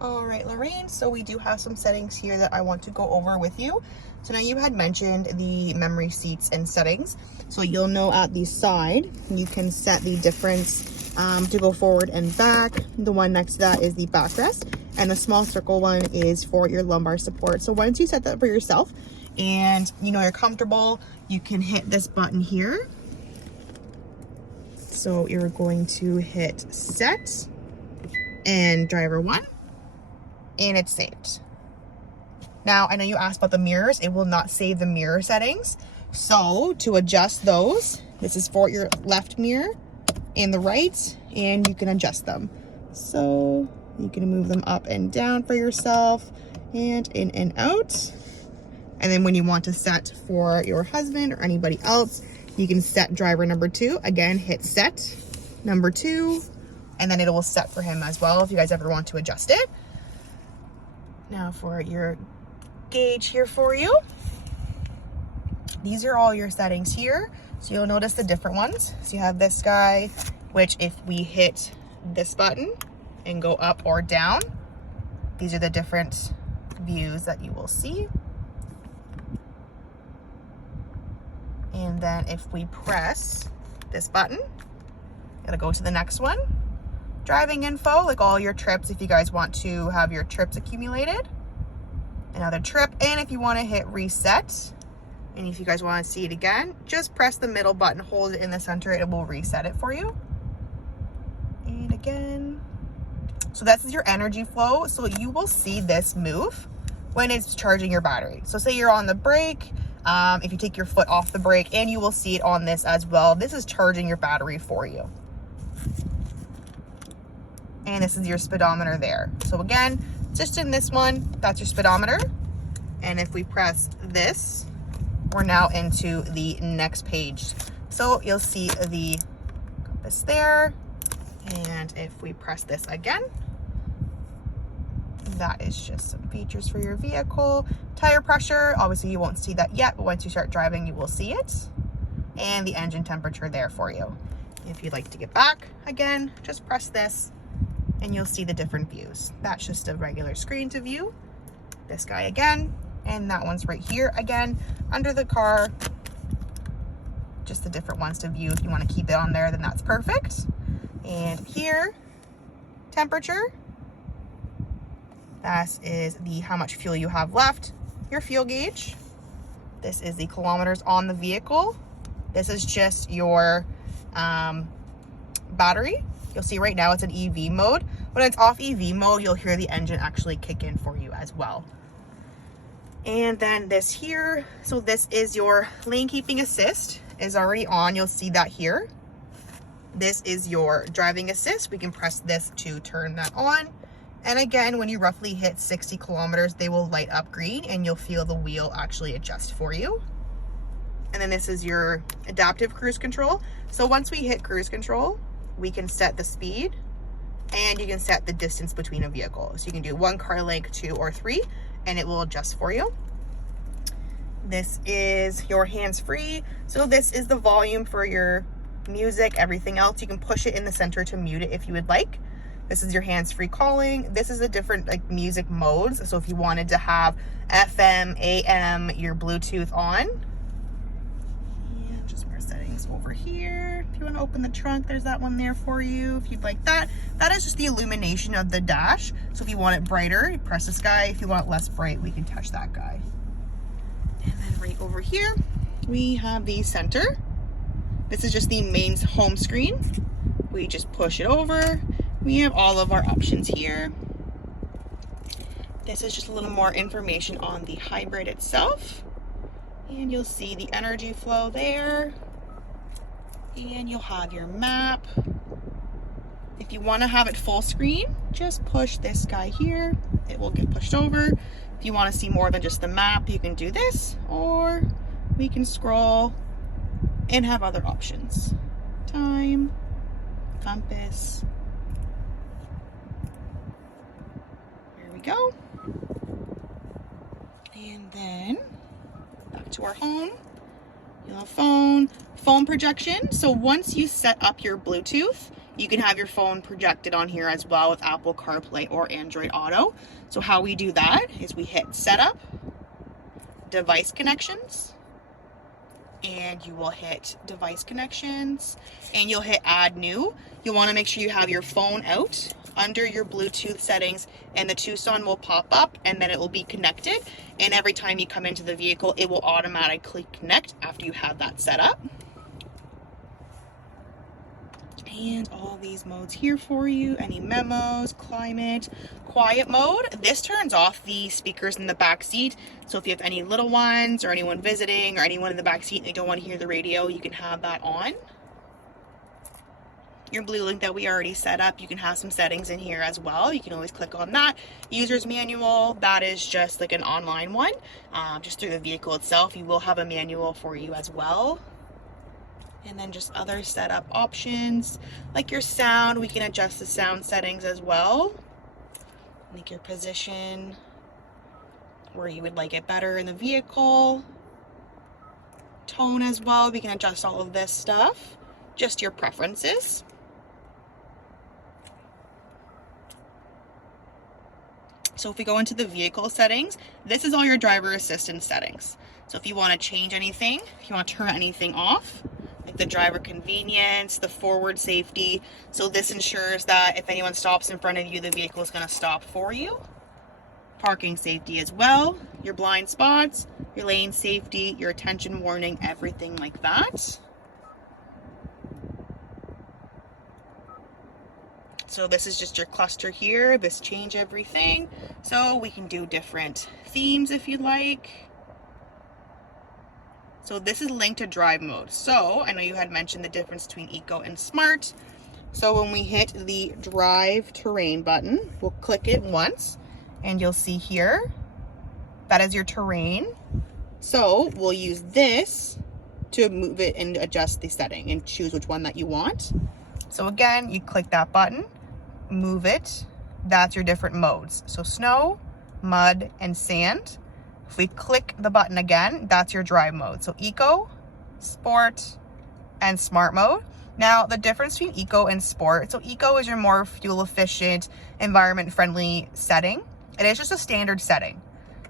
All right, Lorraine, so we do have some settings here that I want to go over with you. So now you had mentioned the memory seats and settings. So you'll know at the side, you can set the difference to go forward and back. The one next to that is the backrest, and the small circle one is for your lumbar support. So once you set that for yourself and you know you're comfortable, you can hit this button here. So you're going to hit set and driver one, and it's saved. Now, I know you asked about the mirrors. It will not save the mirror settings. So to adjust those, this is for your left mirror and the right, and you can adjust them. So you can move them up and down for yourself and in and out. And then when you want to set for your husband or anybody else, you can set driver number two. Again, hit set number two, and then it will set for him as well if you guys ever want to adjust it. Now for your gauge here for you. These are all your settings here. So you'll notice the different ones. So you have this guy, which if we hit this button and go up or down, these are the different views that you will see. And then if we press this button, it'll go to the next one. Driving info, like all your trips, if you guys want to have your trips accumulated. Another trip, and if you want to hit reset, and if you guys want to see it again, just press the middle button, hold it in the center, it will reset it for you. And again, so that's your energy flow. So you will see this move when it's charging your battery. So say you're on the brake, if you take your foot off the brake, and you will see it on this as well. This is charging your battery for you. And this is your speedometer there. So again, just in this one, that's your speedometer. And if we press this, we're now into the next page. So you'll see the compass there. And if we press this again, that is just some features for your vehicle. Tire pressure, obviously you won't see that yet, but once you start driving, you will see it. And the engine temperature there for you. If you'd like to get back, again, just press this and you'll see the different views. That's just a regular screen to view. This guy again, and that one's right here again, under the car. Just the different ones to view. If you want to keep it on there, then that's perfect. And here, temperature. That is the how much fuel you have left. Your fuel gauge. This is the kilometers on the vehicle. This is just your battery. You'll see right now it's in EV mode. When it's off EV mode, you'll hear the engine actually kick in for you as well. And then this here, so this is your lane keeping assist is already on. You'll see that here. This is your driving assist. We can press this to turn that on. And again, when you roughly hit 60 kilometers, they will light up green and you'll feel the wheel actually adjust for you. And then this is your adaptive cruise control. So once we hit cruise control, we can set the speed and you can set the distance between a vehicle. So you can do 1 car length, 2 or 3, and it will adjust for you. This is your hands-free. So this is the volume for your music, everything else. You can push it in the center to mute it if you would like. This is your hands-free calling. This is the different like music modes. So if you wanted to have FM, AM, your Bluetooth on, just more settings over here. If you want to open the trunk, there's that one there for you if you'd like that. That is just the illumination of the dash. So if you want it brighter, you press this guy. If you want it less bright, we can touch that guy. And then right over here, we have the center. This is just the main home screen. We just push it over. We have all of our options here. This is just a little more information on the hybrid itself. And you'll see the energy flow there. And you'll have your map. If you want to have it full screen, just push this guy here. It will get pushed over. If you want to see more than just the map, you can do this, or we can scroll and have other options. Time, compass. There we go. And then back to our home. You'll have phone projection. So once you set up your Bluetooth, You can have your phone projected on here as well with Apple CarPlay or Android Auto. So how we do that is we hit Setup, Device Connections, and you will hit Device Connections, and you'll hit Add New. You'll want to make sure you have your phone out under your Bluetooth settings, and the Tucson will pop up, and then it will be connected. And every time you come into the vehicle, it will automatically connect after you have that set up. And all these modes here for you, any memos, climate, quiet mode. This turns off the speakers in the back seat. So if you have any little ones or anyone visiting or anyone in the back seat and they don't want to hear the radio, you can have that on. Your BlueLink that we already set up, you can have some settings in here as well. You can always click on that. User's manual, that is just like an online one, just through the vehicle itself. You will have a manual for you as well. And then just other setup options, like your sound, we can adjust the sound settings as well. Like your position, where you would like it better in the vehicle. Tone as well, we can adjust all of this stuff, just your preferences. So if we go into the vehicle settings, this is all your driver assistance settings. So if you want to change anything, if you want to turn anything off, like the driver convenience, the forward safety. So this ensures that if anyone stops in front of you, the vehicle is going to stop for you. Parking safety as well, your blind spots, your lane safety, your attention warning, everything like that. So this is just your cluster here, this change everything. So we can do different themes if you'd like. So this is linked to drive mode. So I know you had mentioned the difference between Eco and Smart. So when we hit the drive terrain button, we'll click it once and you'll see here, that is your terrain. So we'll use this to move it and adjust the setting and choose which one that you want. So again, you click that button, move it, that's your different modes. So snow, mud, and sand. If we click the button again, that's your drive mode. So Eco, Sport, and Smart mode. Now, the difference between Eco and Sport, so Eco is your more fuel efficient, environment friendly setting. It is just a standard setting.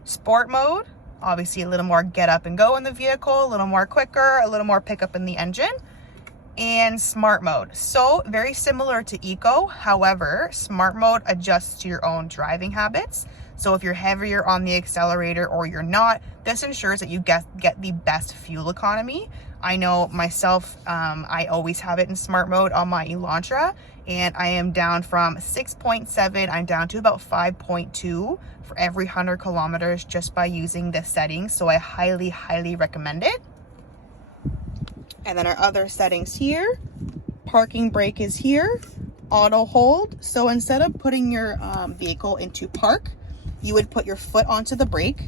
Sport mode, obviously a little more get up and go in the vehicle, a little more quicker, a little more pickup in the engine. And Smart mode, so very similar to Eco. However, Smart mode adjusts to your own driving habits. So if you're heavier on the accelerator or you're not, this ensures that you get the best fuel economy. I know myself, I always have it in Smart mode on my Elantra, and I am down from 6.7, I'm down to about 5.2 for every 100 kilometers just by using this setting. So I highly, highly recommend it. And then our other settings here, parking brake is here, auto hold. So instead of putting your vehicle into park, you would put your foot onto the brake,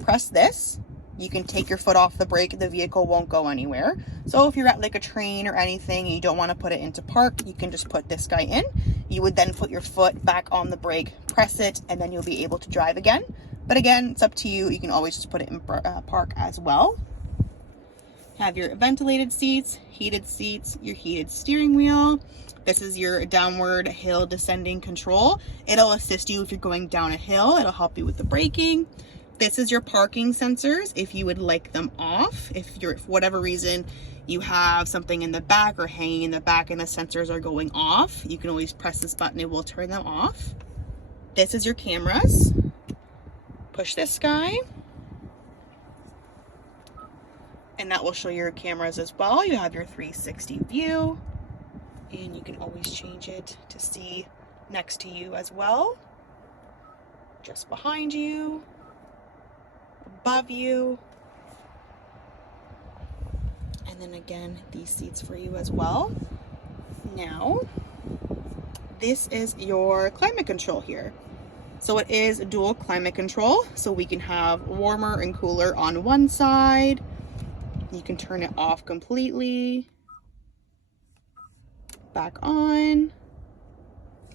press this. You can take your foot off the brake, the vehicle won't go anywhere. So if you're at like a train or anything and you don't want to put it into park, you can just put this guy in. You would then put your foot back on the brake, press it, and then you'll be able to drive again. But again, it's up to you. You can always just put it in park as well. Have your ventilated seats, your heated steering wheel. This is your downward hill descending control. It'll assist you if you're going down a hill. It'll help you with the braking. This is your parking sensors if you would like them off. If you're, for whatever reason, you have something in the back or hanging in the back and the sensors are going off, you can always press this button, it will turn them off. This is your cameras. Push this guy. And that will show your cameras as well. You have your 360 view. And you can always change it to see next to you as well. Just behind you. Above you. And then again, these seats for you as well. Now, this is your climate control here. So it is dual climate control. So we can have warmer and cooler on one side. You can turn it off completely. Back on.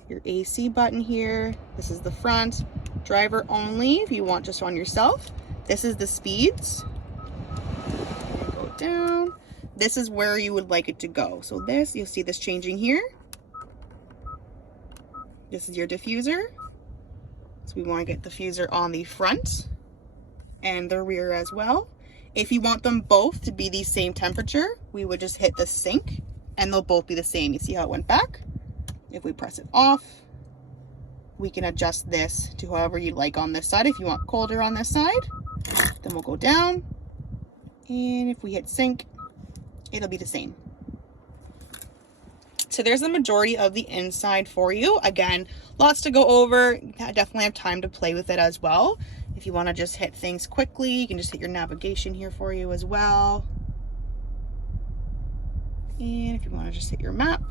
Your AC button here. This is the front. Driver only if you want just on yourself. This is the speeds. Go down. This is where you would like it to go. So this, you'll see this changing here. This is your diffuser. So we want to get the diffuser on the front and the rear as well. If you want them both to be the same temperature, we would just hit the sync and they'll both be the same. You see how it went back? If we press it off, we can adjust this to however you like on this side. If you want colder on this side, then we'll go down. And if we hit sync, it'll be the same. So there's the majority of the inside for you. Again, lots to go over. You definitely have time to play with it as well. If you want to just hit things quickly, you can just hit your navigation here for you as well. And if you want to just hit your map,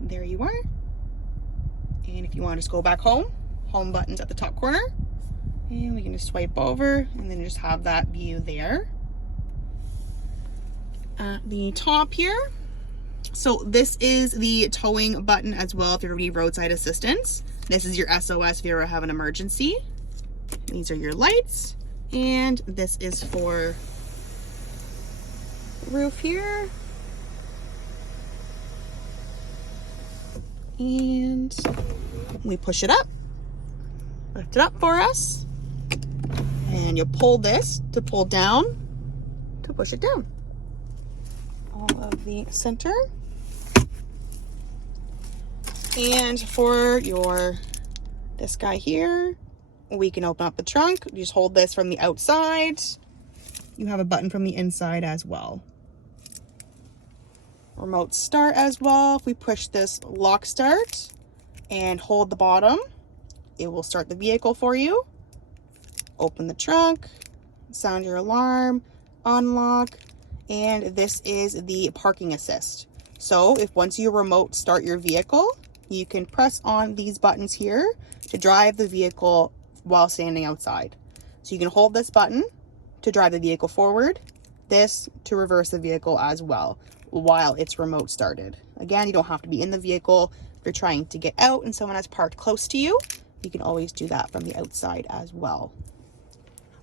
there you are. And if you want to just go back home button's at the top corner. And we can just swipe over and then just have that view there. At the top here. So this is the towing button as well if you ever need roadside assistance. This is your SOS if you ever have an emergency. These are your lights. And this is for the roof here. And we push it up. Lift it up for us. And you pull this to pull down to push it down. All of the center. And for this guy here, we can open up the trunk. You just hold this from the outside. You have a button from the inside as well. Remote start as well. If we push this lock start and hold the bottom, it will start the vehicle for you. Open the trunk, sound your alarm, unlock, and this is the parking assist. So if once you remote start your vehicle, you can press on these buttons here to drive the vehicle while standing outside. So you can hold this button to drive the vehicle forward, this to reverse the vehicle as well while it's remote started. Again, you don't have to be in the vehicle. If you're trying to get out and someone has parked close to you, you can always do that from the outside as well.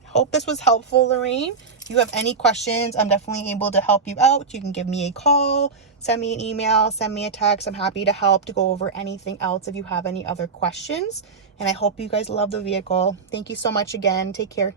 Hope this was helpful, Lorraine. If you have any questions, I'm definitely able to help you out. You can give me a call, send me an email, send me a text. I'm happy to help to go over anything else if you have any other questions. And I hope you guys love the vehicle. Thank you so much again. Take care.